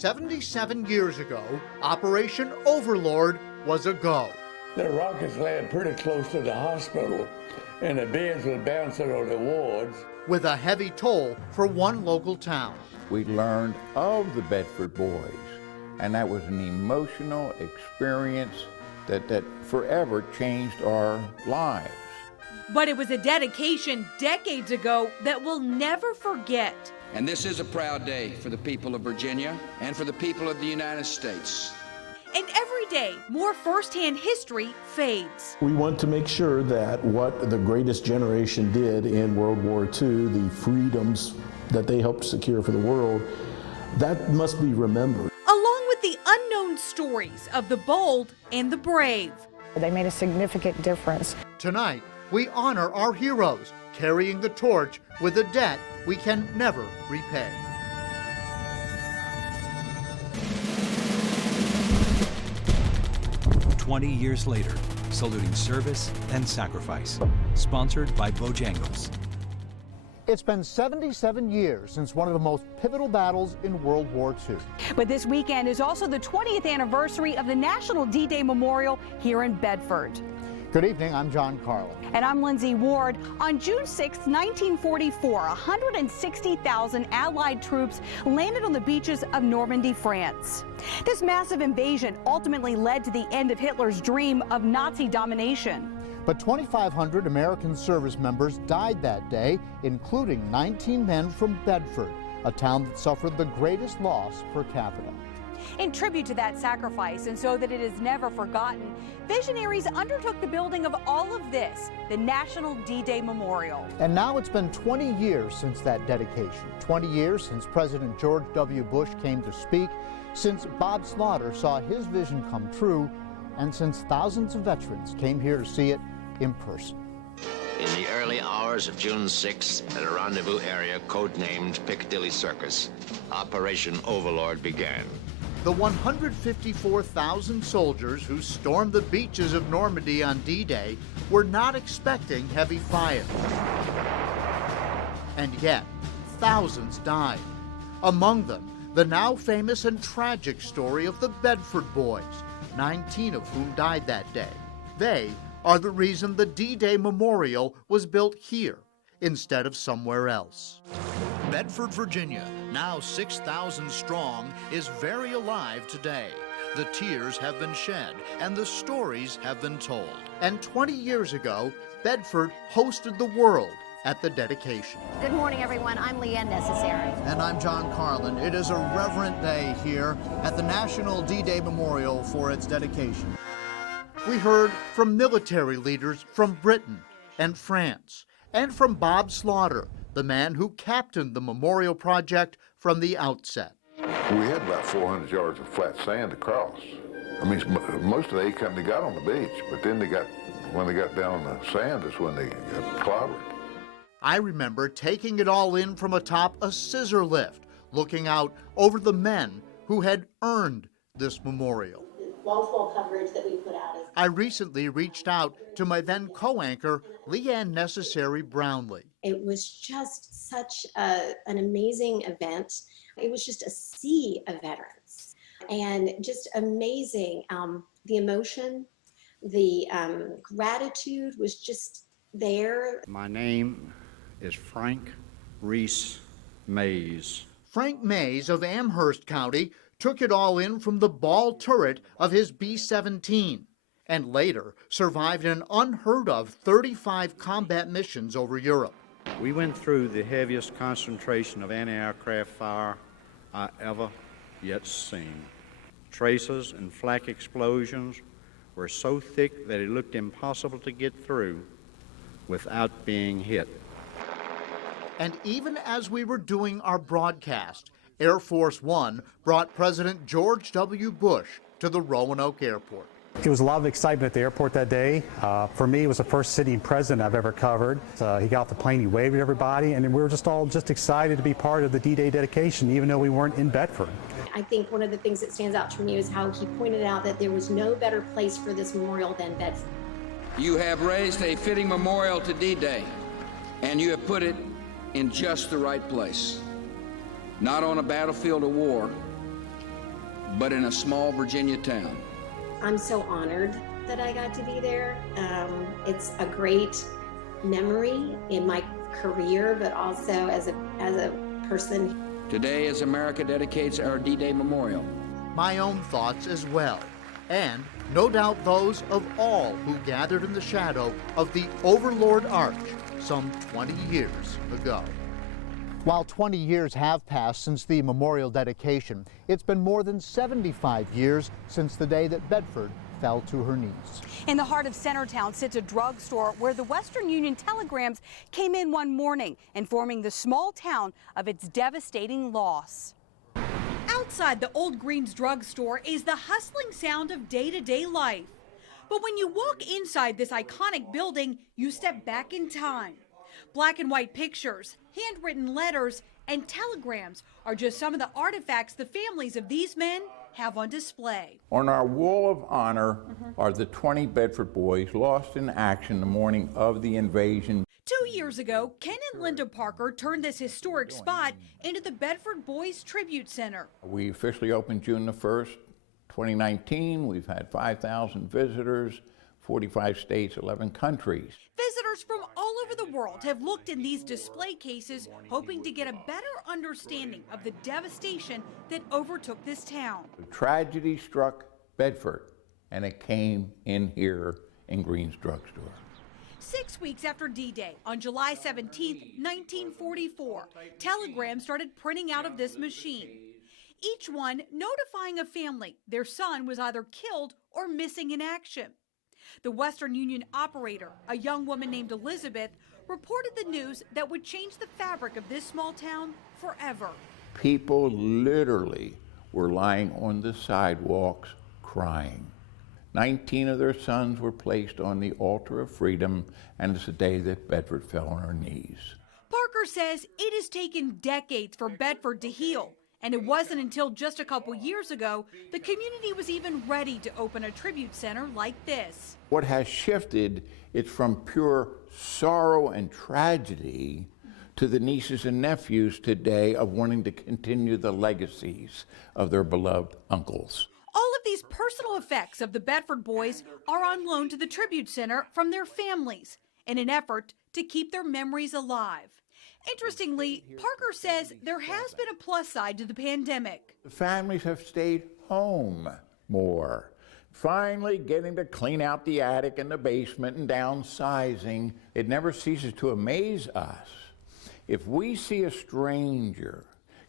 77 years ago, Operation Overlord was a go. The rockets landed pretty close to the hospital, and the beds were bouncing on the wards. With a heavy toll for one local town. We learned of the Bedford boys, and that was an emotional experience that forever changed our lives. But it was a dedication decades ago that we'll never forget. And this is a proud day for the people of Virginia and for the people of the United States. And every day, more firsthand history fades. We want to make sure that what the greatest generation did in World War II, the freedoms that they helped secure for the world, that must be remembered. Along with the unknown stories of the bold and the brave. They made a significant difference. Tonight, we honor our heroes, carrying the torch with a debt we can never repay. "20 years later, saluting service and sacrifice." Sponsored by Bojangles. It's been 77 years since one of the most pivotal battles in World War II. But this weekend is also the 20th anniversary of the National D-Day Memorial here in Bedford. Good evening, I'm John Carlin. And I'm Lindsay Ward. On June 6, 1944, 160,000 Allied troops landed on the beaches of Normandy, France. This massive invasion ultimately led to the end of Hitler's dream of Nazi domination. But 2,500 American service members died that day, including 19 men from Bedford, a town that suffered the greatest loss per capita. In tribute to that sacrifice, and so that it is never forgotten, visionaries undertook the building of all of this, the National D-Day Memorial. And now it's been 20 years since that dedication, 20 years since President George W. Bush came to speak, since Bob Slaughter saw his vision come true, and since thousands of veterans came here to see it in person. In the early hours of June 6th, at a rendezvous area codenamed Piccadilly Circus, Operation Overlord began. The 154,000 soldiers who stormed the beaches of Normandy on D-Day were not expecting heavy fire. And yet, thousands died. Among them, the now famous and tragic story of the Bedford boys, 19 of whom died that day. They are the reason the D-Day Memorial was built here instead of somewhere else. Bedford, Virginia, now 6,000 strong, is very alive today. The tears have been shed and the stories have been told. And 20 years ago, Bedford hosted the world at the dedication. Good morning, everyone. I'm Leanne Necessary. And I'm John Carlin. It is a reverent day here at the National D-Day Memorial for its dedication. We heard from military leaders from Britain and France, and from Bob Slaughter, the man who captained the memorial project from the outset. We had about 400 yards of flat sand to cross. I mean, most of the A Company got on the beach, but then when they got down on the sand is when they got clobbered. I remember taking it all in from atop a scissor lift, looking out over the men who had earned this memorial. Wall-to-wall coverage that we put out. I recently reached out to my then co-anchor, Leanne Necessary Brownlee. It was just such an amazing event. It was just a sea of veterans, and just amazing. The emotion, the gratitude was just there. My name is Frank Reese Mays. Frank Mays of Amherst County took it all in from the ball turret of his B-17, and later survived an unheard of 35 combat missions over Europe. We went through the heaviest concentration of anti-aircraft fire I ever yet seen. Traces and flak explosions were so thick that it looked impossible to get through without being hit. And even as we were doing our broadcast, Air Force One brought President George W. Bush to the Roanoke Airport. It was a lot of excitement at the airport that day. For me, it was the first sitting president I've ever covered. He got off the plane, he waved at everybody, and we were all excited to be part of the D-Day dedication, even though we weren't in Bedford. I think one of the things that stands out to me is how he pointed out that there was no better place for this memorial than Bedford. You have raised a fitting memorial to D-Day, and you have put it in just the right place. Not on a battlefield of war, but in a small Virginia town. I'm so honored that I got to be there. It's a great memory in my career, but also as a person. Today, as America dedicates our D-Day memorial. My own thoughts as well, and no doubt those of all who gathered in the shadow of the Overlord Arch some 20 years ago. While 20 years have passed since the memorial dedication, it's been more than 75 years since the day that Bedford fell to her knees. In the heart of Centertown sits a drugstore where the Western Union telegrams came in one morning, informing the small town of its devastating loss. Outside the Old Greens drugstore is the hustling sound of day-to-day life. But when you walk inside this iconic building, you step back in time. Black and white pictures, handwritten letters, and telegrams are just some of the artifacts the families of these men have on display. On our wall of honor are the 20 Bedford boys lost in action the morning of the invasion. 2 years ago, Ken and Linda Parker turned this historic spot into the Bedford Boys Tribute Center. We officially opened June the 1st, 2019. We've had 5,000 visitors, 45 states, 11 countries. Visitors from all over the world have looked in these display cases, hoping to get a better understanding of the devastation that overtook this town. The tragedy struck Bedford, and it came in here in Green's drugstore. 6 weeks after D-Day, on July 17, 1944, telegrams started printing out of this machine. Each one notifying a family their son was either killed or missing in action. The Western Union operator, a young woman named Elizabeth, reported the news that would change the fabric of this small town forever. People literally were lying on the sidewalks crying. 19 of their sons were placed on the altar of freedom, and it's the day that Bedford fell on her knees. Parker says it has taken decades for Bedford to heal, and it wasn't until just a couple years ago the community was even ready to open a tribute center like this. What has shifted, it's from pure sorrow and tragedy to the nieces and nephews today of wanting to continue the legacies of their beloved uncles. All of these personal effects of the Bedford boys are on loan to the Tribute Center from their families in an effort to keep their memories alive. Interestingly, Parker says there has been a plus side to the pandemic. The families have stayed home more. Finally getting to clean out the attic and the basement and downsizing. It never ceases to amaze us. If we see a stranger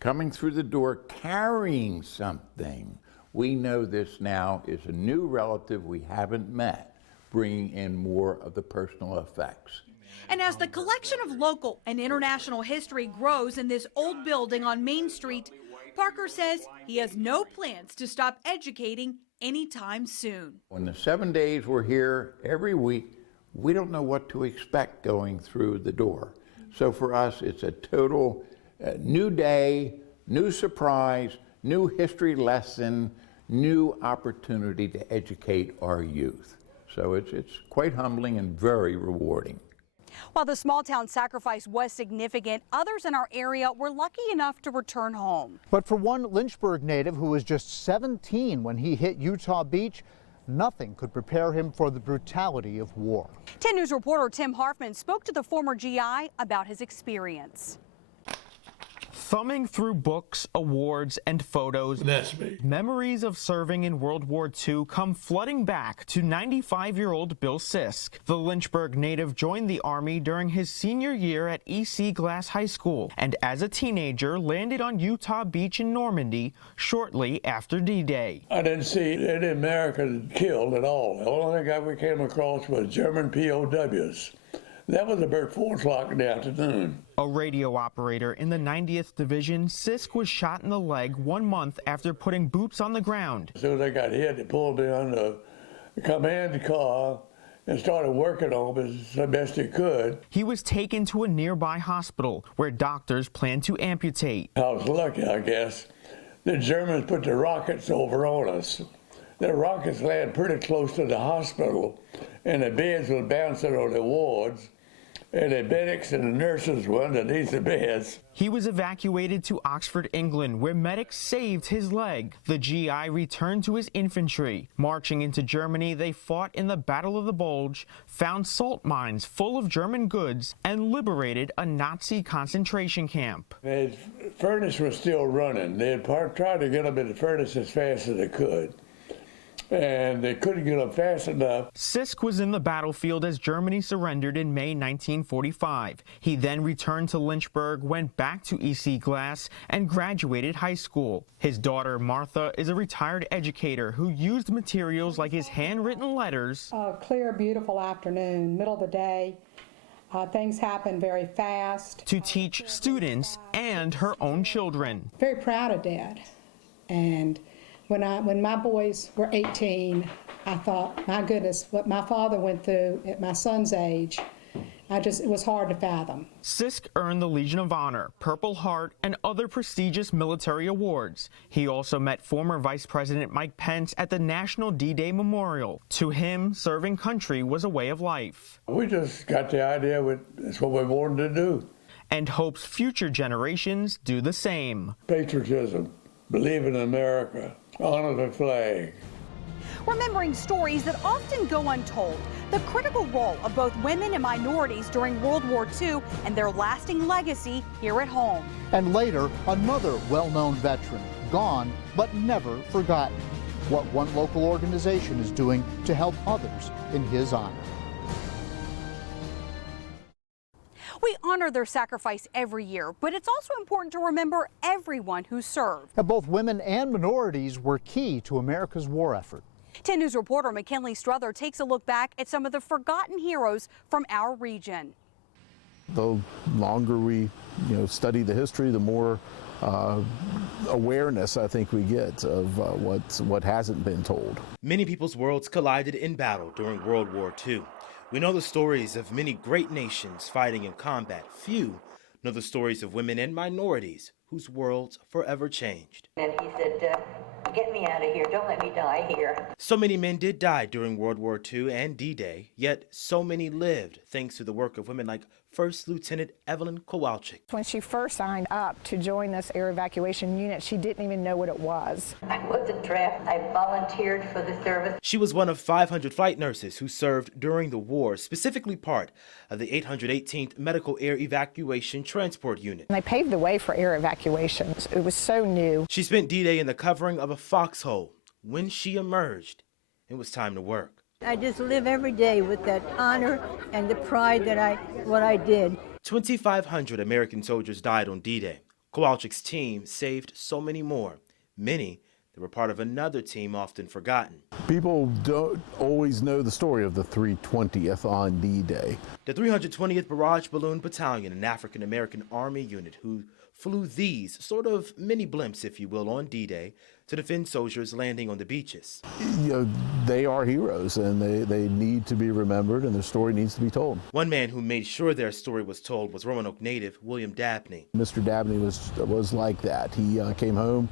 coming through the door carrying something, we know this now is a new relative we haven't met, bringing in more of the personal effects. And as the collection of local and international history grows in this old building on Main Street, Parker says he has no plans to stop educating anytime soon. When the 7 days we're here every week, we don't know what to expect going through the door. So for us, it's a total new day, new surprise, new history lesson, new opportunity to educate our youth. So it's quite humbling and very rewarding. While the small town sacrifice was significant, others in our area were lucky enough to return home. But for one Lynchburg native who was just 17 when he hit Utah Beach, nothing could prepare him for the brutality of war. 10 News reporter Tim Harfman spoke to the former GI about his experience. Thumbing through books, awards, and photos, memories of serving in World War II come flooding back to 95-year-old Bill Sisk. The Lynchburg native joined the Army during his senior year at E.C. Glass High School, and as a teenager landed on Utah Beach in Normandy shortly after D-Day. I didn't see any Americans killed at all. The only thing we came across was German POWs. That was about 4 o'clock in the afternoon. A radio operator in the 90th Division, Sisk was shot in the leg 1 month after putting boots on the ground. As soon as I got hit, they pulled me on the command car and started working on him as best they could. He was taken to a nearby hospital where doctors planned to amputate. I was lucky, I guess. The Germans put the rockets over on us. The rockets landed pretty close to the hospital, and the beds were bouncing on the wards. And the medics and the nurses were underneath the beds. He was evacuated to Oxford, England, where medics saved his leg. The GI returned to his infantry. Marching into Germany, they fought in the Battle of the Bulge, found salt mines full of German goods, and liberated a Nazi concentration camp. The furnace was still running. They had tried to get up in the furnace as fast as they could, and they couldn't get up fast enough. Sisk was in the battlefield as Germany surrendered in May 1945. He then returned to Lynchburg, went back to EC Glass, and graduated high school. His daughter, Martha, is a retired educator who used materials like his handwritten letters. A clear, beautiful afternoon, middle of the day. Things happen very fast. To teach students and her own children. Very proud of Dad. And when my boys were 18, I thought, my goodness, what my father went through at my son's age, it was hard to fathom. Sisk earned the Legion of Honor, Purple Heart, and other prestigious military awards. He also met former Vice President Mike Pence at the National D-Day Memorial. To him, serving country was a way of life. We just got the idea it's what we wanted to do. And hopes future generations do the same. Patriotism, believe in America, honor the flag. Remembering stories that often go untold, the critical role of both women and minorities during World War II and their lasting legacy here at home. And later, another well-known veteran, gone but never forgotten. What one local organization is doing to help others in his honor. We honor their sacrifice every year, but it's also important to remember everyone who served. And both women and minorities were key to America's war effort. 10 News reporter McKinley Struther takes a look back at some of the forgotten heroes from our region. The longer we study the history, the more awareness I think we get of what hasn't been told. Many people's worlds collided in battle during World War II. We know the stories of many great nations fighting in combat. Few know the stories of women and minorities whose worlds forever changed. And he said, get me out of here, don't let me die here. So many men did die during World War II and D-Day, yet so many lived thanks to the work of women like First Lieutenant Evelyn Kowalczyk. When she first signed up to join this air evacuation unit, she didn't even know what it was. I wasn't drafted. I volunteered for the service. She was one of 500 flight nurses who served during the war, specifically part of the 818th Medical Air Evacuation Transport Unit. And they paved the way for air evacuations. It was so new. She spent D-Day in the covering of a foxhole. When she emerged, it was time to work. I just live every day with that honor and the pride that what I did. 2,500 American soldiers died on D-Day. Kowalczyk's team saved so many more. Many that were part of another team often forgotten. People don't always know the story of the 320th on D-Day. The 320th Barrage Balloon Battalion, an African-American Army unit who flew these sort of mini blimps, if you will, on D-Day to defend soldiers landing on the beaches. They are heroes, and they need to be remembered, and their story needs to be told. One man who made sure their story was told was Roanoke native William Dabney. Mr. Dabney was like that. He came home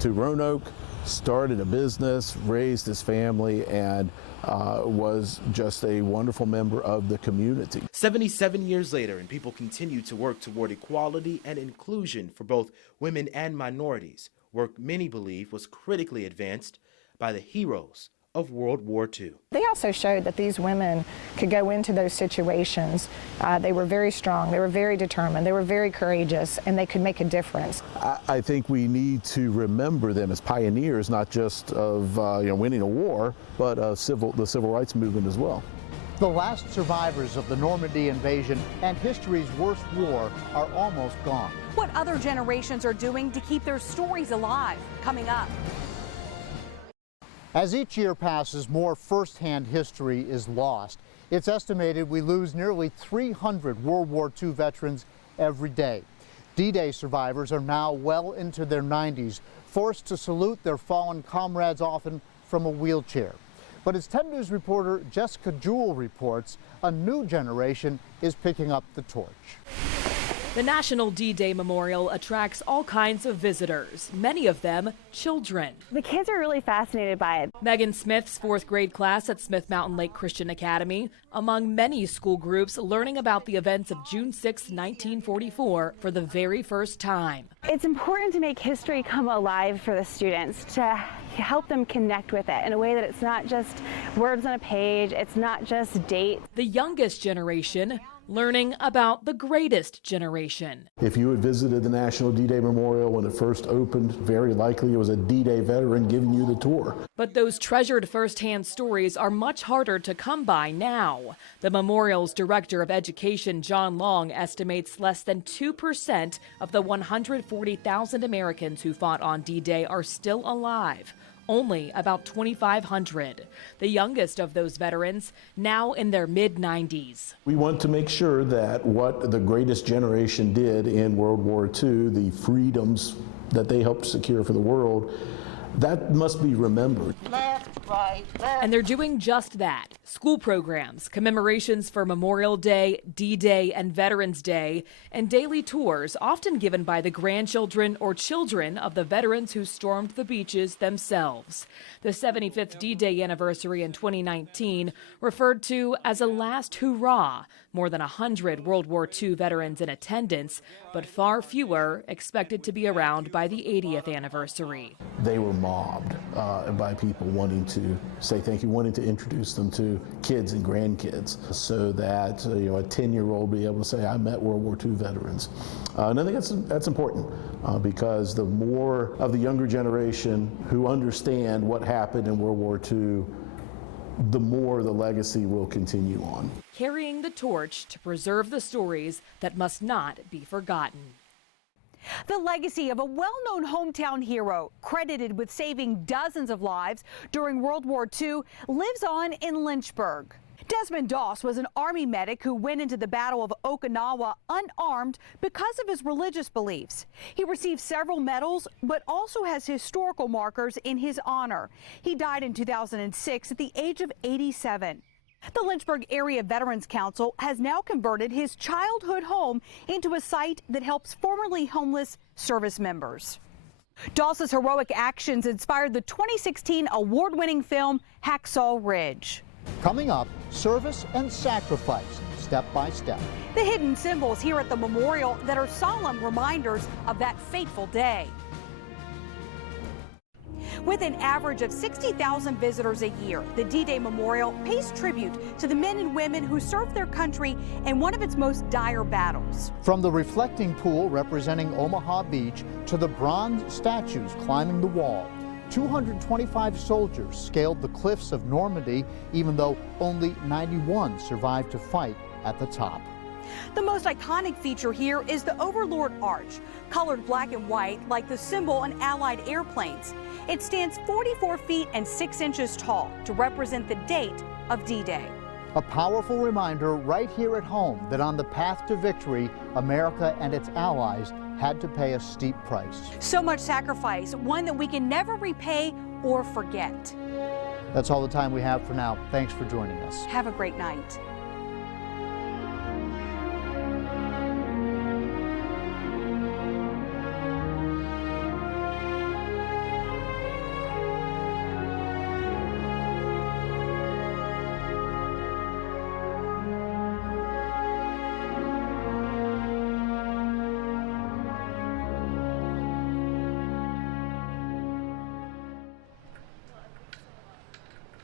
to Roanoke, started a business, raised his family, and was just a wonderful member of the community. 77 years later, and people continue to work toward equality and inclusion for both women and minorities, work many believe was critically advanced by the heroes of World War II. They also showed that these women could go into those situations. They were very strong, they were very determined, they were very courageous, and they could make a difference. I think we need to remember them as pioneers, not just of winning a war, but the civil rights movement as well. The last survivors of the Normandy invasion and history's worst war are almost gone. What other generations are doing to keep their stories alive? Coming up. As each year passes, more first-hand history is lost. It's estimated we lose nearly 300 World War II veterans every day. D-Day survivors are now well into their 90s, forced to salute their fallen comrades often from a wheelchair. But as 10 News reporter Jessica Jewell reports, a new generation is picking up the torch. The National D-Day Memorial attracts all kinds of visitors, many of them children. The kids are really fascinated by it. Megan Smith's 4th grade class at Smith Mountain Lake Christian Academy, among many school groups learning about the events of June 6, 1944 for the very first time. It's important to make history come alive for the students, to help them connect with it in a way that it's not just words on a page, it's not just dates. The youngest generation learning about the greatest generation. If you had visited the National D-Day Memorial when it first opened, very likely it was a D-Day veteran giving you the tour. But those treasured firsthand stories are much harder to come by now. The memorial's Director of Education, John Long, estimates less than 2% of the 140,000 Americans who fought on D-Day are still alive. Only about 2,500. The youngest of those veterans now in their mid-90s. We want to make sure that what the greatest generation did in World War II, the freedoms that they helped secure for the world, that must be remembered. Left, right, left. And they're doing just that. School programs, commemorations for Memorial Day, D-Day, and Veterans Day, and daily tours often given by the grandchildren or children of the veterans who stormed the beaches themselves. The 75th D-Day anniversary in 2019 referred to as a last hurrah. More than 100 World War II veterans in attendance, but far fewer expected to be around by the 80th anniversary. They were mobbed by people wanting to say thank you, wanting to introduce them to kids and grandkids so that a 10-year-old be able to say, I met World War II veterans. And I think that's important because the more of the younger generation who understand what happened in World War II, the more the legacy will continue on. Carrying the torch to preserve the stories that must not be forgotten. The legacy of a well-known hometown hero, credited with saving dozens of lives during World War II, lives on in Lynchburg. Desmond Doss was an Army medic who went into the Battle of Okinawa unarmed because of his religious beliefs. He received several medals, but also has historical markers in his honor. He died in 2006 at the age of 87. The Lynchburg Area Veterans Council has now converted his childhood home into a site that helps formerly homeless service members. Doss's heroic actions inspired the 2016 award-winning film Hacksaw Ridge. Coming up, service and sacrifice, step by step. The hidden symbols here at the memorial that are solemn reminders of that fateful day. With an average of 60,000 visitors a year, the D-Day Memorial pays tribute to the men and women who served their country in one of its most dire battles. From the reflecting pool representing Omaha Beach to the bronze statues climbing the wall, 225 soldiers scaled the cliffs of Normandy, even though only 91 survived to fight at the top. The most iconic feature here is the Overlord Arch, colored black and white like the symbol on Allied airplanes. It stands 44 feet and 6 inches tall to represent the date of D-Day. A powerful reminder right here at home that on the path to victory, America and its allies had to pay a steep price. So much sacrifice, one that we can never repay or forget. That's all the time we have for now. Thanks for joining us. Have a great night.